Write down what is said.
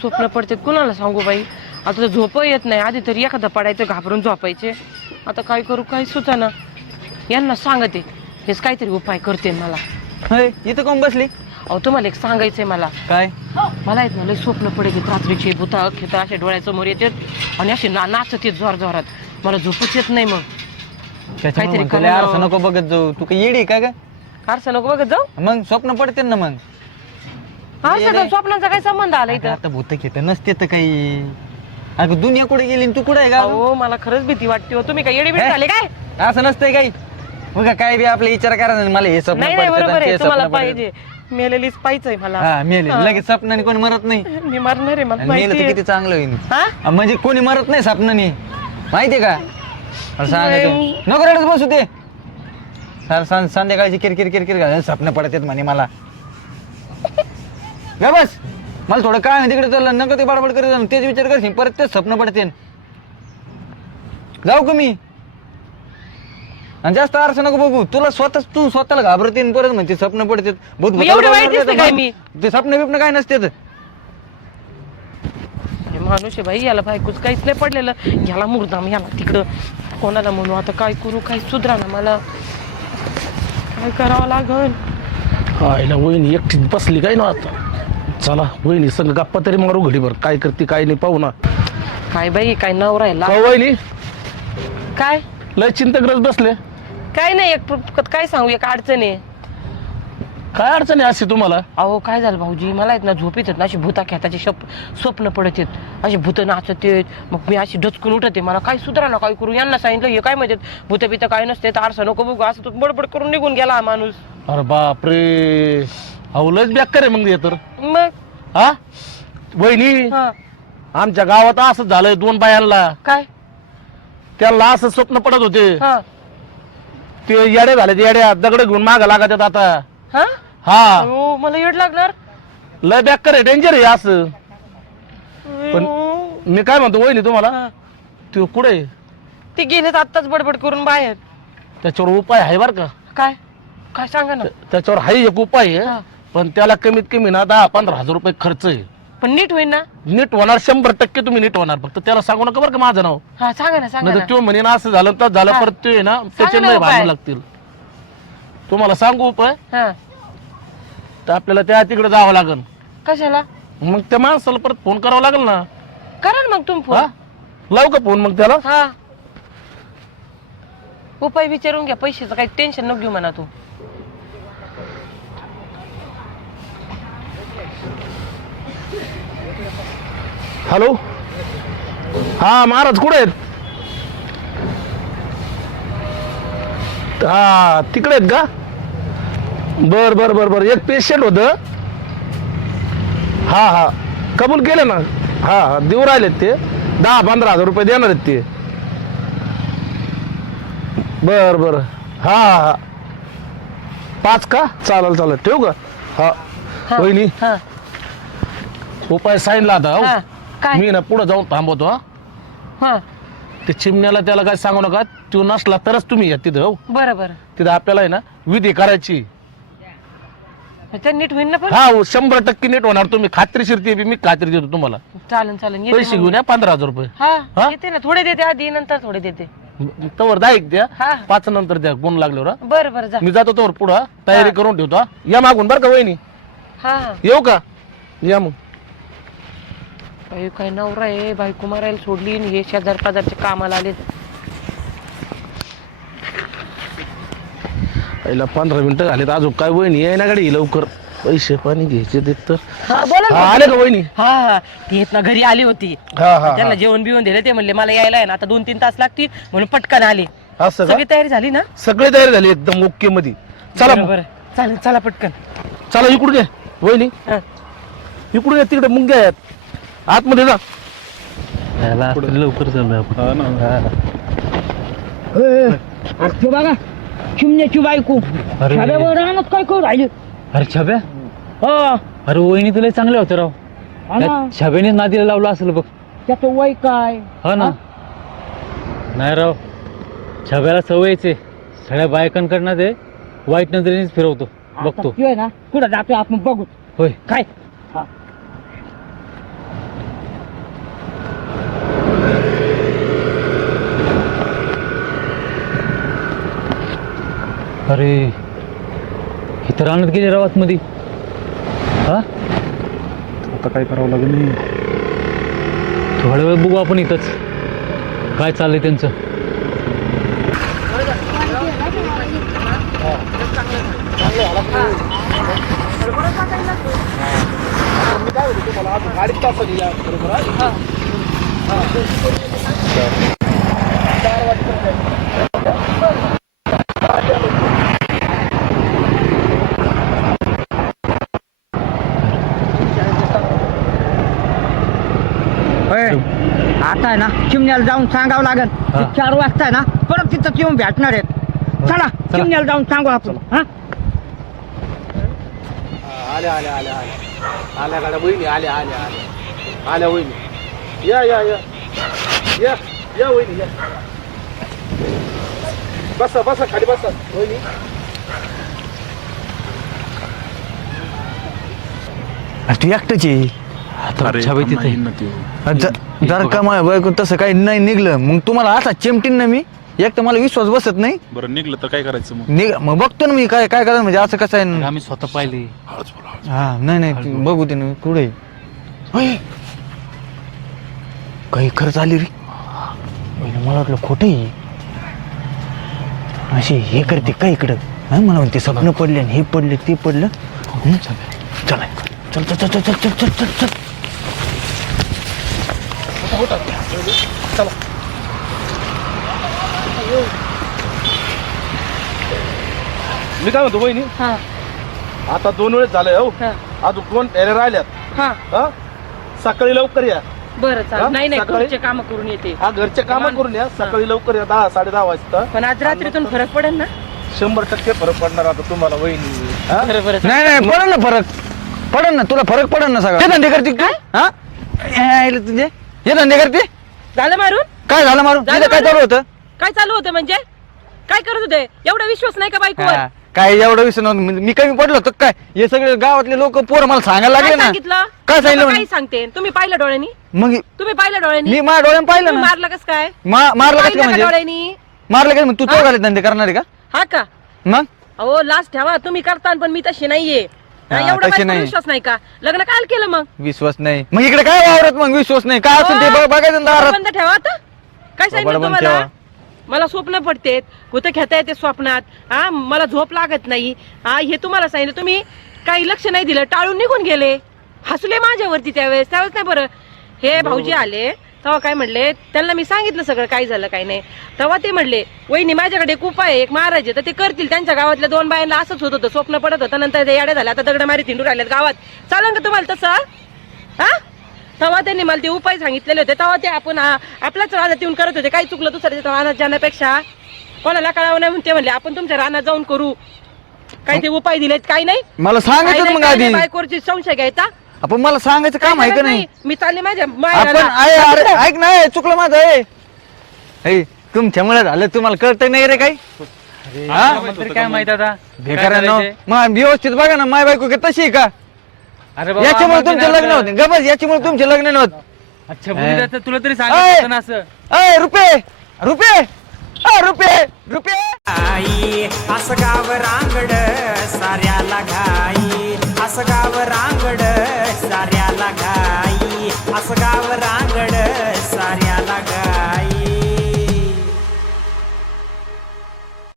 स्वप्न पडते कुणाला सांगू बाई? आता तर झोप येत नाही. आधी तरी एखादा पडायचं घाबरून झोपायचे. आता काय करू काय सुचाना? यांना सांगते. हेच काहीतरी उपाय करते मला. इथं कोण बसली? अहो तुम्हाला एक सांगायचंय मला. काय? मला येत मला स्वप्न पडते रात्रीचे भूता खेत असे डोळ्यासमोर येतात. आणि असे ना नाचत येत जोर जोरात. मला झोपच येत नाही मग. काहीतरी लय आरसा ना. नको बघत जाऊ. तू काय येडी का ग? फारसं नको बघत जाऊ? मग स्वप्न पडते ना मग. हा. सगळं स्वप्नाचा काय संबंध आला इथं? आता भूत घेत नसते तर काही. अगं दुनिया कुठे गेली आणि तू कुठे आहे का अहो मला खरंच भीती वाटते हो. तुम्ही काय येडी बीड हे? झाले काय? असं नसतंय काही. बघा काय बी आपले विचार करा ना, मला हे स्वप्न नाही नाही पडतात बरोबर आणि आहे. ते तुम्हाला स्वप्न पाहिजे. मेलेलीच पाहिजे मला. पडतात. हा मेले हा. लगेच स्वप्नाने कोणी मरत नाही. मी मरणार आहे मला आणि मेलं तर. किती चांगलं होईल. हा? हा, म्हणजे कोणी मरत नाही स्वप्नाने. माहितीये का? मला सांगायचं. नको रडत बसू ते. सर सं- संध्याकाळची किरकिर किरकिर घालून स्वप्न पडत आहेत म्हणे मला. ग बस. मला थोडं काय नाही तिकडे चाललं नको ते बडबड करीत. तेच विचार करशील परत तेच स्वप्न पडते. जाऊ का मी? आणि जास्त आरसा नको बघू. तुला स्वतः तू स्वतःला घाबरते आणि परत म्हणते स्वप्न पडते. भूत मग एवढं वाईट दिसते काय मी? ते स्वप्न बिप्न काय नसते हे माणूस आहे बाई याला बायकोच काहीच नाही पडलेलं. याला मुर्दाम याला तिकडं. कोणाला म्हणू आता काय करू काय सुधरा ना मला. काय करावं लागल आईला वहिनी एकटीच बसली काय ना आता? चला वहिनी संग गप्पा तरी मारू घडी बरं काय करते काय नाही पाहू ना. काय बाई काय नवरा आहे वहिनी. काय? लय चिंताग्रस्त बसले. काय नाही एक प- काय सांगू एक अडचण आहे. काय अडचण आहे अशी तुम्हाला? अहो काय झालं भाऊजी? मला येत ना झोप येतात ना अशी भूता खेताचे शप स्वप्न पडत येत अशी भूत नाचत येत मग मी अशी डचकून उठते. मला काय सुधारा ना काय करू? यांना सांगितलं हे काय म्हणतात? भूत बित काय नसते तर आरसा नको बघू. असं तो बडबड करून निघून गेला हा माणूस. अरे बापरे. अहो लयच बेकार आहे मग हे तर. मग? हा? वहिनी हा. आमच्या गावात असंच झालंय दोन बायांना. काय? त्यांना असं स्वप्न पडत होते. हा. ते येडे झाले ते येड्या दगड घेऊन माग लागत आता. हा? हा. मला येड लागणार. लय बेकार आहे डेंजर आहे असं. पण- मी काय म्हणतो वहिनी तुम्हाला हा. ते कुठे? ते गेलेत आत्ताच बडबड करून बाहेर. त्याच्यावर उपाय आहे बर का? काय? काय सांगा ना. त्या- त्याच्यावर आहे एक उपाय हा. आहे पण त्याला कमीत कमी ना दहा पंधरा हजार रुपये खर्च आहे. पण नीट होईल ना? नीट होणार शंभर टक्के तुम्ही नीट होणार. फक्त त्याला सांगू नका बरं का माझं नाव. हा सांगा ना सांगा नाही ना. तर तो म्हणे ना असं झालं तर झालं. परत ते ना त्याचे ना नाही उपाय. भांडण लागतील. तुम्हाला सांगू उपाय? हा. तर आपल्याला त्या तिकडे जावं लागेल कशाला? मग त्या माणसाला परत फोन करावा लागेल ना. करा ना मग तुम्ही हा? फोन लावू का फोन मग त्याला? हा. उपाय विचारून घ्या पैशाचं काही टेन्शन नको घेऊ म्हणा तू. हॅलो? हा महाराज कुठे आहेत? हा तिकडे आहेत का? बर बर बर बर. एक पेशंट होत. हा हा. कबूल केलं ना? हा हा. देऊ राहिलेत ते. दहा पंधरा हजार रुपये देणार आहेत ते. बर बर. हा हा. पाच का? चालेल चालेल. ठेवू का? हा. वहिनी. उपाय सांगितला आता हो. काय? मी ना पुढे जाऊन थांबवतो हा. हा. ते चिमण्याला त्याला काय सांगू नका तो नसला तरच तुम्ही या तिथं हो. बरं बरं. तिथं आपल्याला आहे ना विधी करायची. ते नीट होईल ना पण? हा हो, शंभर टक्के नीट होणार. तुम्ही खात्रीशीर ते बी मी खात्री देतो तुम्हाला. चालेल चालेल येते पैसे मग. घेऊन या पंधरा हजार रुपये. हा हा? येते ना. थोडे देते आधी नंतर थोडे देते. तवर दहा एक द्या. हा. पाच नंतर द्या गुण लागल्यावर हा. बरं बरं जा. मी जातो तवर पुढं तयारी करून ठेवतो हा. या मागून बरं का वहिनी. हा हा. येऊ का? या मग. बाई, काय नवरा आहे बायको मारायला सोडली आणि हे शेजार पाजारचे कामाला आले. पहिला पंधरा मिनिटं झाले अजून काय वहिनी आहे ना गाडी? लवकर पैसे पाणी घ्यायचे ते तर. हा बोला हा, ना. आले का वहिनी? हा हा. ती येत ना घरी आली होती. हा हा त्यांना जेवण बिवण दिलं ते म्हणले मला यायला आहे ना आता दोन तीन तास लागतील म्हणून पटकन आले. असं का सगळी तयारी झाली ना? सगळे तयारी झाली एकदम ओके मध्ये. चला बरं. बरं. चालेल चला पटकन. चला इकडून ये. वहिनी. हा. इकडून ये तिकडे मुंग्या आहेत. आतमध्ये जा. लवकर चालू आपण. ते बघा चिमण्याची बायको. राहणार काय करू राहिले? अरे छाब्या? हा. अरे वहिनी तुला चांगले होते राव. हा ना. त्या छाब्याने नादीला लावलं असेल बघ. त्याचं वय काय? हा ना. नाही राव. छाब्याला सवयच. आहे सगळ्या बायकांकडनं ते वाईट नजरेनेच फिरवतो. बघतो. आहे ना कुठं जातोय आपण बघू. होय. काय? अरे इथं राहण्यात गेले रावात मध्ये हा? आता काय करावं लागेल नाही. थोड्या वेळ बघू आपण इथंच. काय चाललंय त्यांचं. आता आहे ना चिमण्याला जाऊन सांगावं लागेल. हा. चार वाजता आहे ना परत तिथं येऊन भेटणार आहेत. चला चिमण्याला जाऊन सांगू आपण हा? आल्या आल्या आल्या आल्या. आल्या गाड्या वहिनी आल्या आल्या आल्या. आल्या वहिनी. या या या. या या वहिनी या. बसा बसा खाली बसा वहिनी. तू एकटाच? तिथे. ज- जर का. माझ्या बायको तसं काही नाही निघलं मग तुम्हाला असा चिमटीन ना मी. एक तर मला विश्वास बसत नाही. बरं निघलं तर काय करायचं मग? निघ मग बघतो ना मी काय काय करायचं म्हणजे असं कसं आहे न- आम्ही स्वतः पाहिले. हा नाही नाही ती बघू दे ना कुठे होय. काही खरंच आली रे. पहिलं मला वाटलं खोटं आहे. अशी हे करते काय इकडं? हा मला म्हणते स्वप्न पडले आणि हे पडले ते पडलं. हं? चला. चल चल चल चल चल चल चल चल चल. मी काय म्हणतो वहिनी हा आता दोन वेळेस झालंय हो हा अजून दोन एरे राहिल्यात हा हा सकाळी लवकर या बरं हा? चालेल नाही नाही सकाळी? घरचे काम करून येते हा घरचे काम करून या सकाळी लवकर या दहा साडे दहा वाजता पण आज रात्रीतून फरक पडेल ना शंभर टक्के फरक पडणार आता तुम्हाला वहिनी हा? बरं बरं नाही नाही पडन ना फरक पडन ना तुला फरक पडन ना सगळं हे धंदे करते का तू हा हे आहे तुझे हे धंदे करते? झालं मारून? काय झालं मारून? झालं काय मारून? चालू होतं? काय चालू होतं म्हणजे? काय करत होते? एवढा विश्वास नाही का बायकोवर? हा, काय एवढं नव्हतं. मी मी कमी पडलो होतो काय? हे सगळे गावातले लोक पोरं मला सांगायला लागले काय ना. सांगितलं? काय सांगितलं? लोकं म्हणे? काही सांगते. तुम्ही पाहिलं डोळ्यांनी? मग तुम्ही पाहिलं डोळ्यांनी? मी माझ्या डोळ्यानं पाहिलं तुम्ही ना. मारलं कस काय? मा- मारलं कसं पाहिलं काय का म्हणजे? डोळ्यांनी? मारलं काय तू तो घाले धंदे करणार आहे का? हा का? मग? अहो लास्ट ठेवा. तुम्ही करता पण मी तशी नाहीये. हा, हा, एवढा तशी बायकोवर नाही. विश्वास नाही का? लग्न काय केलं मग? विश्वास नाही. मग इकडे काय वावरत मग विश्वास नाही? काय असेल ते बघ- बघायचं ना दारात. बंद ठेवा आता. काय सांगितलं तुम्हाला? ठेवा. मला स्वप्न पडतेत कुठं घेता येते स्वप्नात? हा मला झोप लागत नाही. हा हे तुम्हाला सांगितलं. तुम्ही काही लक्ष नाही दिलं टाळून निघून गेले. हसले माझ्यावरती त्यावेळेस. त्यावेळेस नाही बरं? हे भाऊजी आले. तेव्हा काय म्हणले त्यांना मी सांगितलं सगळं काय झालं काय नाही. तेव्हा ते म्हणले वहिनी माझ्याकडे एक उपाय आहे एक महाराज आहे तर ते करतील. त्यांच्या गावातल्या दोन बायांना असंच होत होतं स्वप्न पडत होतं. नंतर ते याड्या झाल्या. आता दगड मारी तिंडू राहिल्यात गावात. चालेल का तुम्हाला तसं? हा? तेव्हा त्यांनी मला ते उपाय सांगितलेले होते. तेव्हा ते आपण आपल्याच रानात येऊन करत होते. काही चुकलं दुसऱ्याच्या रानात जाण्यापेक्षा. कोणाला कळावं नाही म्हणून ते म्हणले आपण तुमच्या रानात जाऊन करू. काही ते उपाय दिलेत काही नाही. मला सांगायचं मग आधी. बायकोवरची संशय घ्यायचा. आपण मला सांगायचं काम आहे का नाही? मी चालले माझ्या आपण माहेराला. आहे अरे ऐक ना चुकलं माझं आहे ए, तुमच्यामुळे झालं तुम्हाला कळत नाही रे काही? हा? तर काय माहीत आता? बेकारांनो मग व्यवस्थित बघा ना माय बायको का तशी आहे का? अरे बाबा, याच्यामुळे आम्हाला तुमचे नाही लग्न. होते. गबस याच्यामुळे तुमचे लग्न नाही होत. अच्छा बोलू द्या तर तुला तरी! सांगितलं होतं ना असं. अय रुपये अ, रुपये रुपये आई असं गाव रांगड साऱ्याला घाई. तास गाव रांगड सारे